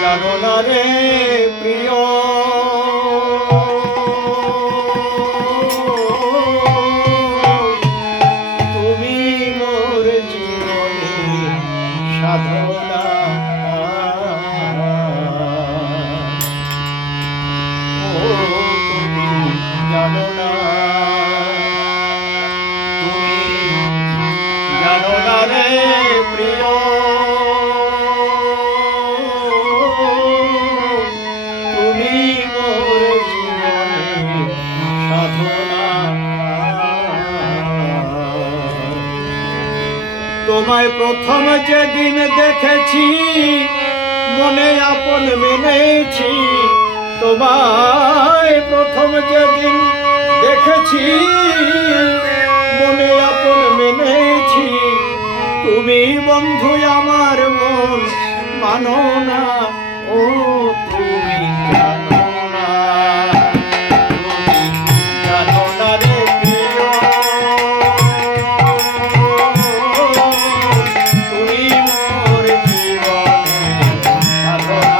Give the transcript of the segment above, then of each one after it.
জানো না রে প্রিয়, তুমি মোর জীবনে সাধনা। ও তুমি জানো না, তুমি জানো না রে প্রিয়, তুমি মোর জীবনে সাধনা। তোমায় প্রথম যেদিন দেখেছি মনে আপন মেনেছি, তোমায় প্রথম যেদিন দেখেছি মনে আপন মেনেছি, তুমি বন্ধু আমার মন মানো না। ও তুমি জানো না, তুমি জানো না রে প্রিয়, তুমি মোর জীবনে সাধনা।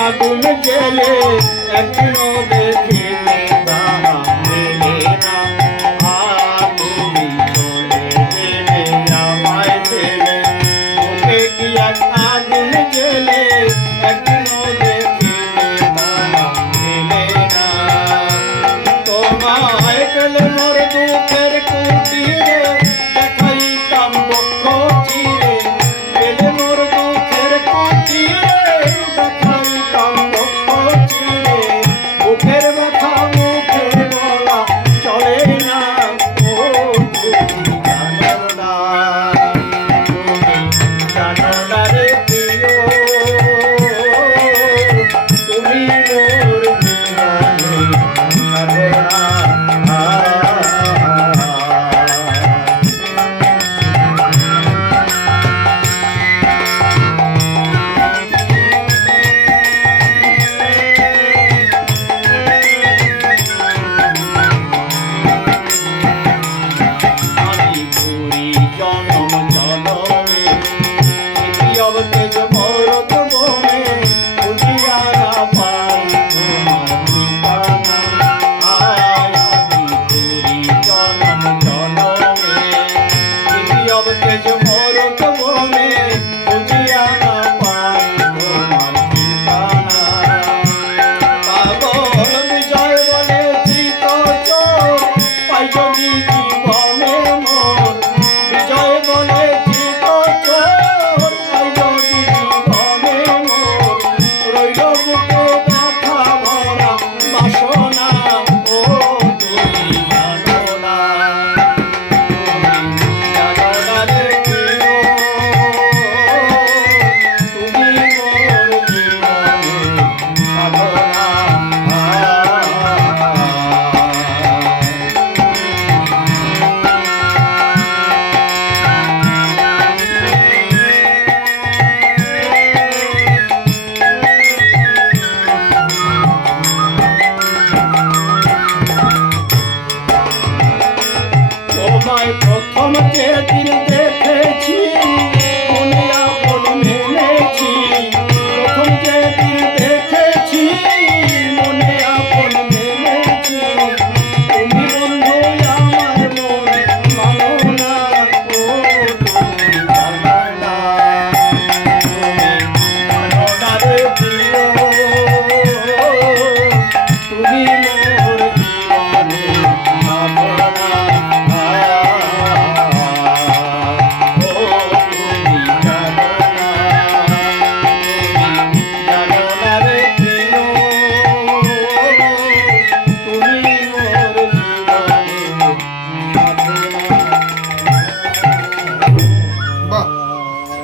আগুন জেলে একদিনও দেখিতে তাহা মেলে না। তুমি চলে গেলে আমায় ছেড়ে, মুখে কি এক আগুন জেলে একদিনও দেখিতে তাহা মেলে না। তোমায় পেলে মোর দুঃখের কুটিরে দেখাইতাম বক্ষ চিরে, পেলে মোর দুঃখের কুটিরে মুখের কথা মুখে বলা চলে না। ও তুমি জানো না, তুমি জানো না রে প্রিয়, তুমি মোর জীবনে সাধনা। Jump,